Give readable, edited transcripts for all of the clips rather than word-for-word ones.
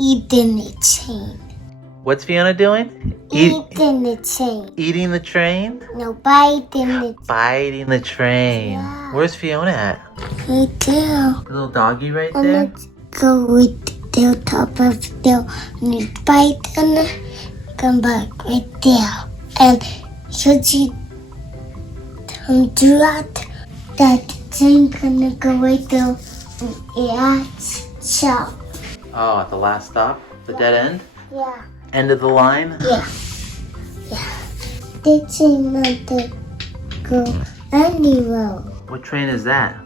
eating the train. What's Fiona doing? Eating the train. Eating the train? No, biting the Biting the train. Yeah. Where's Fiona at? right there. The little doggy right And there? let's go with the top of the and you bite and come back right there. And should you do that train gonna go right there. Yeah, so. Oh, at the last stop? The dead end? Yeah. End of the line? Yeah. The train not to go anywhere. What train is that?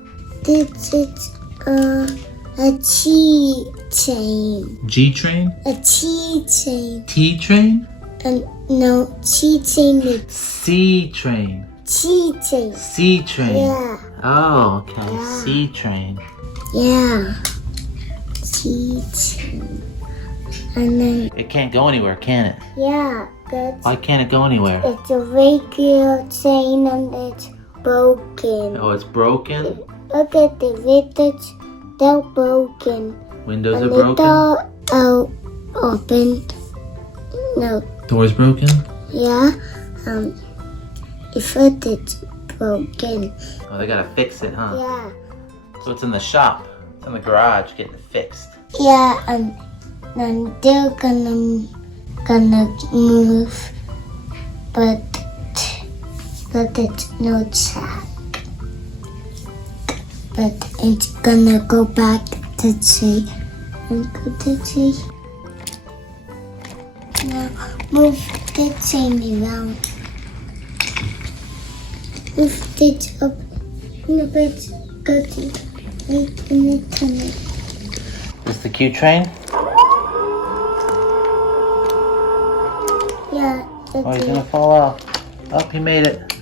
This is a tea train. G train? A tea train. T train? And no, tea train is C train. tea train. C train. Yeah. Oh, okay. Yeah. C train. Yeah. Tea train. And then, It can't go anywhere, can it? yeah, that's Why can't it go anywhere? it's a regular train and it's broken. Oh, it's broken? Look at the windows, they're broken. Windows are And the broken? door opened. No, Doors broken? yeah. The foot is broken. Oh, they gotta fix it, huh? Yeah. So it's in the shop. It's in the garage getting it fixed. Yeah, and then they're gonna move, but it's no track. But it's gonna go back to tree and go to tree. Now move the train around. Move it up. Move it. Go to right in the tunnel. This the Q train? Yeah. Oh, he's gonna fall off. Oh, he made it.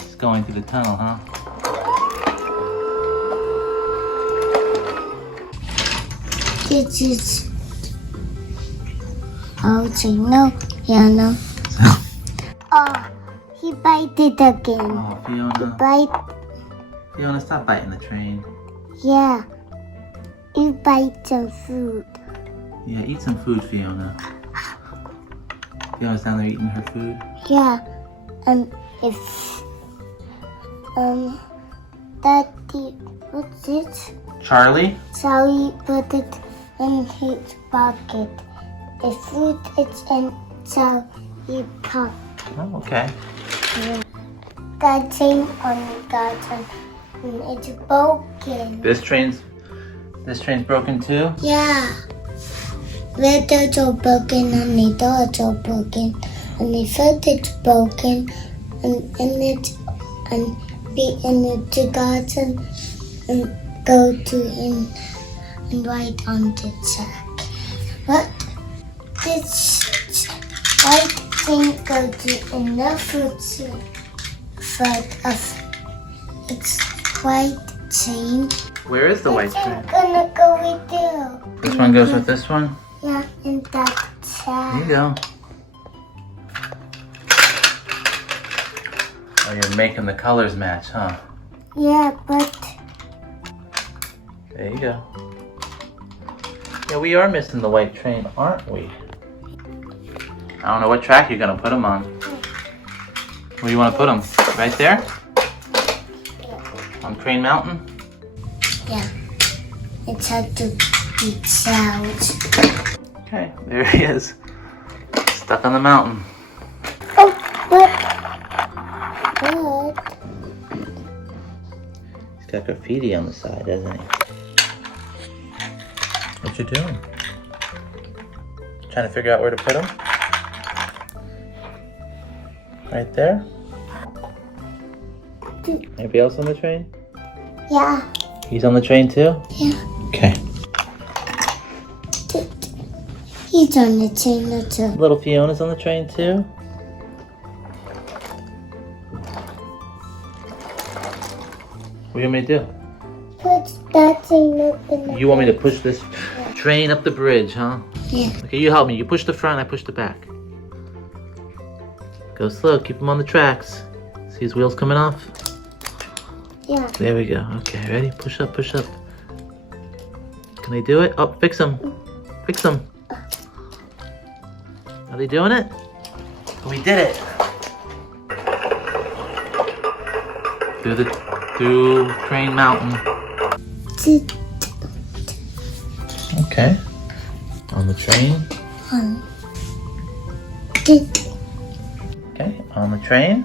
It's going through the tunnel, huh? This is. Oh, no. Yeah, no. Oh, he bite it again. Oh, Fiona. Bite. Fiona, stop biting the train. Yeah. You bite some food. Yeah, eat some food, Fiona. Fiona's down there eating her food. Yeah. And if Daddy, what's it? Charlie? Charlie put it in his pocket. The food is in Charlie's pocket. Oh, okay. That thing on the garden, it's broken. This train's broken too? Yeah. Windows are broken and the doors are broken and the foot is broken and be in the garden and go to him and ride on the track. What? This white thing go to enough it's white chain. Where is the white It's train? gonna go with you. This one goes with this one? Yeah, in that There you chair. go. Oh, you're making the colors match, huh? Yeah, but There you go. Yeah, we are missing the white train, aren't we? I don't know what track you're gonna put them on. Where do you want to put them? Right there? On Crane Mountain? yeah, it had to be sound. Okay, there he is. Stuck on the mountain. Oh, but He's got graffiti on the side, doesn't he? What you doing? Trying to figure out where to put him? Right there? Anybody else on the train? yeah, He's on the train too? yeah. Okay. He's on the chain too. Little Fiona's on the train too? What do you want me to do? Put that thing up in the You want me to push this train up the bridge, huh? Yeah. Okay, you help me. You push the front, I push the back. Go slow. Keep him on the tracks. See his wheels coming off? Yeah. There we go. Okay, ready? Push up, push up. Can they do it? Oh, fix them. Fix them. Are they doing it? We did it. Through Crane Mountain. Okay. On the train. Okay, on the train.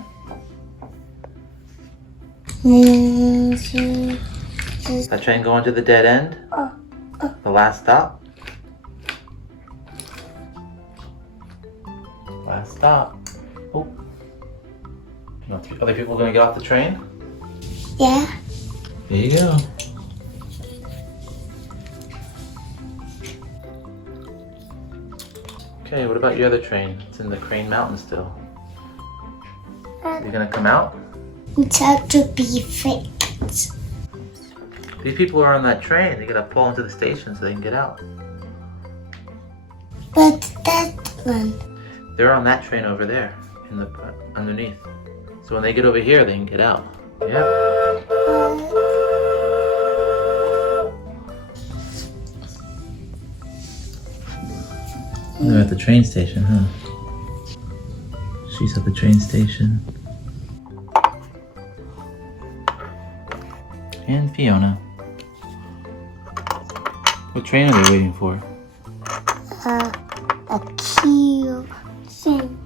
That train going to the dead end? The last stop? Last stop. Oh. Other people gonna get off the train? Yeah. There you go. Okay, what about your other train? It's in the Crane Mountain still. You gonna come out? It's have to be fixed. These people are on that train. They gotta pull into the station so they can get out. But that one. They're on that train over there, in the underneath. So when they get over here, they can get out. Yep. They're at the train station, huh? She's at the train station. And Fiona. What train are they waiting for? A key thing.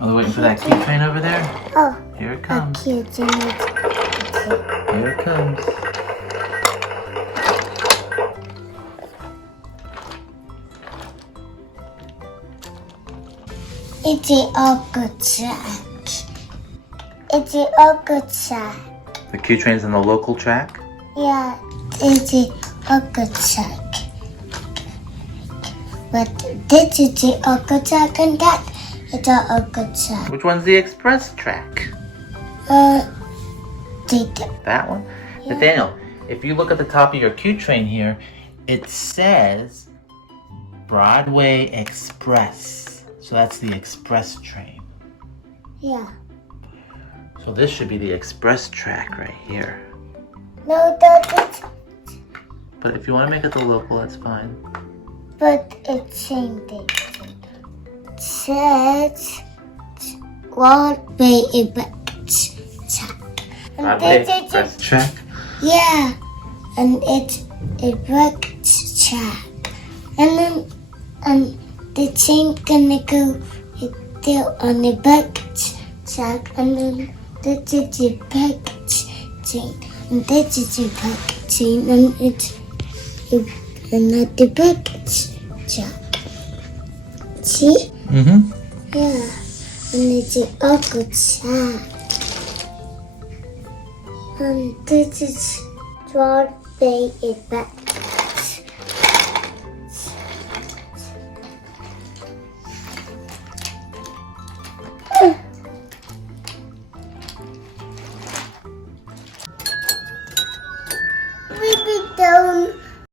Are they waiting for that key train over there? Oh. Here it comes. A key thing. Here it comes. It's an awkward track. It's an awkward track. The Q train's on the local track? Yeah, it's an awkward track. But this is the awkward track and that is the awkward track. Which one's the express track? That one? Yeah. Nathaniel, if you look at the top of your Q train here, it says Broadway Express. So that's the express train. Yeah. So this should be the express track right here. No, that is. But if you want to make it the local, that's fine. But it's same thing. It says Broadway Express track. Broadway Express track? Yeah, and it's a breakfast track. And then the train gonna go there on the breakfast track, and then this is the breakfast train, and this is the breakfast train, and it's another breakfast track. See? Mm-hmm. Yeah, and it's an awkward track. And this is Broadway Express.